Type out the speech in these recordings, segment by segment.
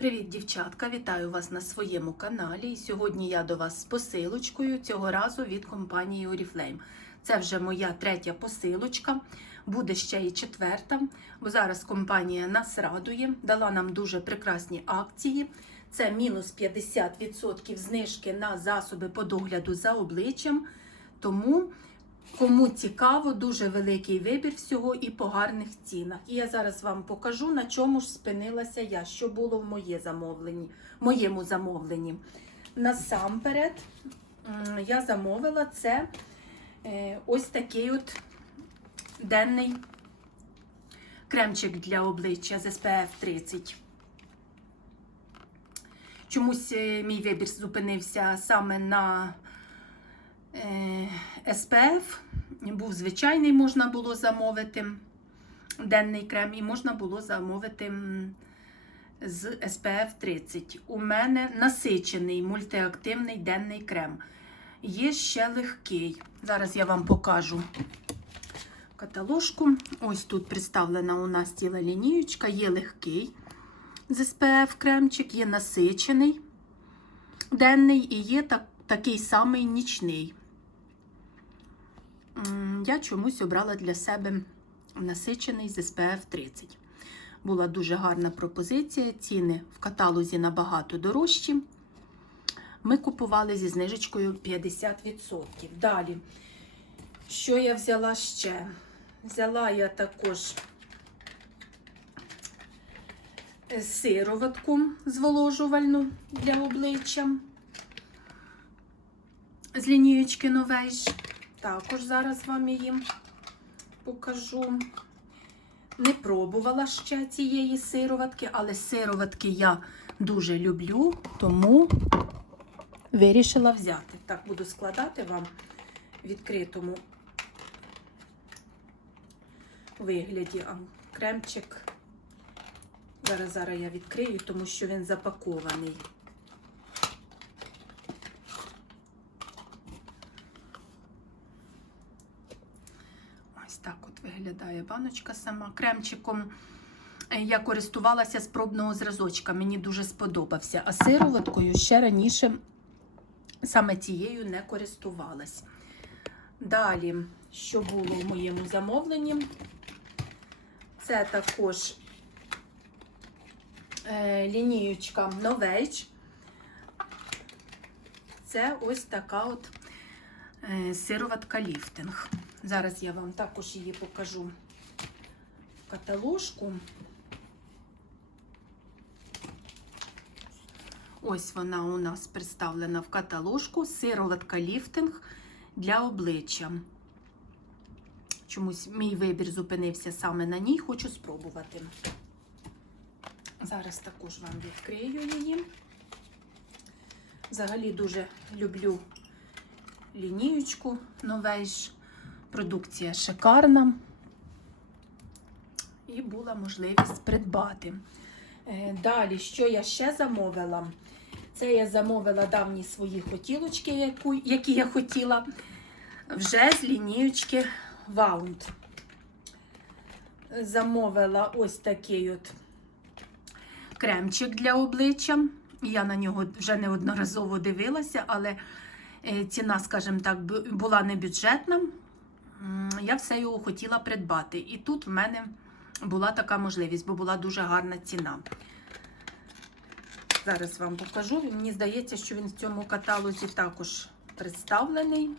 Привіт, дівчатка! Вітаю вас на своєму каналі. І сьогодні я до вас з посилочкою цього разу від компанії Oriflame. Це вже моя третя посилочка, буде ще і четверта, бо зараз компанія нас радує, дала нам дуже прекрасні акції. Це мінус 50% знижки на засоби по догляду за обличчям. Тому Кому цікаво, дуже великий вибір всього і по гарних цінах. І я зараз вам покажу, на чому ж спинилася я, що було в моє замовленні, моєму замовленні. Насамперед, я замовила це е, ось такий от денний кремчик для обличчя з SPF 30. Чомусь е, мій вибір зупинився саме на SPF. Був звичайний, можна було замовити денний крем, і можна було замовити з SPF 30. У мене насичений мультиактивний денний крем. Є ще легкий. Зараз я вам покажу каталожку. Ось тут представлена у нас ціла лінієчка, є легкий з SPF кремчик, є насичений денний і є так, такий самий нічний. Я чомусь обрала для себе насичений з SPF 30. Була дуже гарна пропозиція. Ціни в каталозі набагато дорожчі. Ми купували зі знижечкою 50%. Далі, що я взяла ще? Взяла я також сироватку зволожувальну для обличчя з лінієчки Новейш. Також зараз вам її покажу. Не пробувала ще цієї сироватки, але сироватки я дуже люблю, тому вирішила взяти. Так, буду складати вам в відкритому вигляді. А кремчик. Зараз зараз я відкрию, тому що він запакований. Ось так от виглядає баночка сама. Кремчиком е, я користувалася з пробного зразочка, мені дуже сподобався. А сироваткою ще раніше саме цією не користувалась. Далі, що було в моєму замовленні, це також е, лінієчка Novage. Це ось така от е, сироватка ліфтинг. Зараз я вам також її покажу каталожку. Ось вона у нас представлена в каталожку. Сироватка ліфтинг для обличчя. Чомусь мій вибір зупинився саме на ній, хочу спробувати. Зараз також вам відкрию її. Взагалі дуже люблю лінієчку новейш. Продукція шикарна. І була можливість придбати. Е, Далі, що я ще замовила? Це я замовила давні свої хотілочки, які я хотіла, вже з лінієчки Wound. Замовила ось такий от кремчик для обличчя. Я на нього вже неодноразово дивилася, але е, ціна, скажімо так, була не бюджетна. Я все його хотіла придбати. І тут в мене була така можливість, бо була дуже гарна ціна. Зараз вам покажу. Мені здається, що він в цьому каталозі також представлений.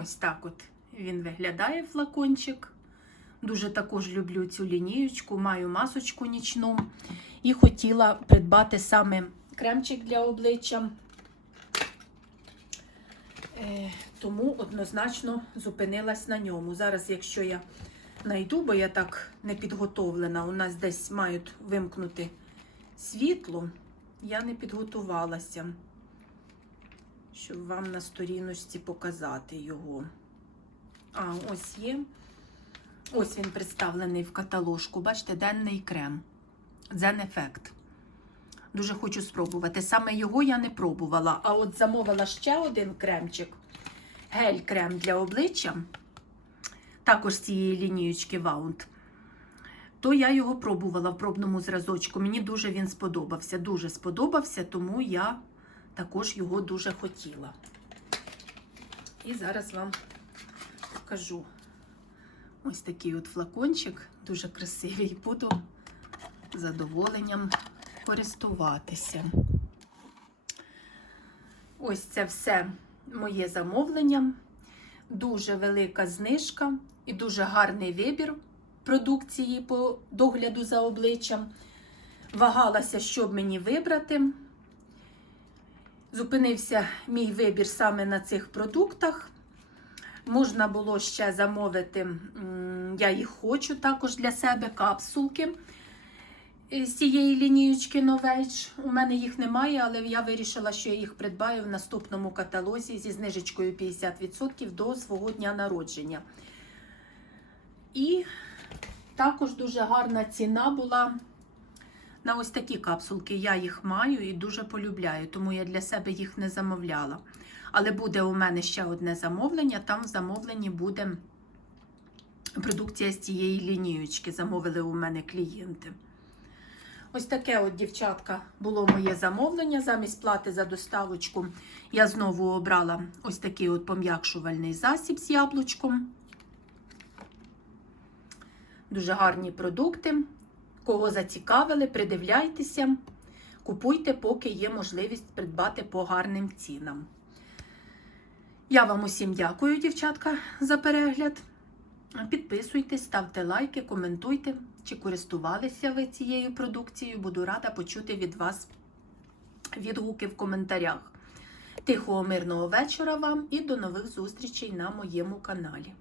Ось так от він виглядає флакончик. Дуже також люблю цю лінієчку, маю масочку нічну. І хотіла придбати саме кремчик для обличчя. Е, Тому однозначно зупинилась на ньому. Зараз, якщо я знайду, бо я так не підготовлена, у нас десь мають вимкнути світло, я не підготувалася, щоб вам на сторіночці показати його. А, ось є. Ось він представлений в каталожку. Бачите, денний крем. Zen Effect. Дуже хочу спробувати. Саме його я не пробувала. А от замовила ще один кремчик. Гель-крем для обличчя. Також цієї лінієчки Wound. то я його пробувала в пробному зразочку. Мені дуже він сподобався. Дуже сподобався, тому я також його дуже хотіла. І зараз вам покажу ось такий от флакончик, дуже красивий. Буду задоволенням користуватися. Ось це все моє замовлення. Дуже велика знижка і дуже гарний вибір продукції по догляду за обличчям. Вагалася, що б мені вибрати. Зупинився мій вибір саме на цих продуктах. Можна було ще замовити, я їх хочу також для себе капсулки з цієї лінієчки Novage. У мене їх немає, але я вирішила, що я їх придбаю в наступному каталозі зі знижечкою 50% до свого дня народження. І також дуже гарна ціна була на ось такі капсулки. Я їх маю і дуже полюбляю, тому я для себе їх не замовляла. Але буде у мене ще одне замовлення. Там в замовленні буде продукція з цієї лінієчки. Замовили у мене клієнти. Ось таке от, дівчатка, було моє замовлення. Замість плати за доставочку я знову обрала ось такий от пом'якшувальний засіб з яблучком. Дуже гарні продукти. Кого зацікавили, придивляйтеся, купуйте, поки є можливість придбати по гарним цінам. Я вам усім дякую, дівчатка, за перегляд. Підписуйтесь, ставте лайки, коментуйте, чи користувалися ви цією продукцією. Буду рада почути від вас відгуки в коментарях. Тихого, мирного вечора вам і до нових зустрічей на моєму каналі.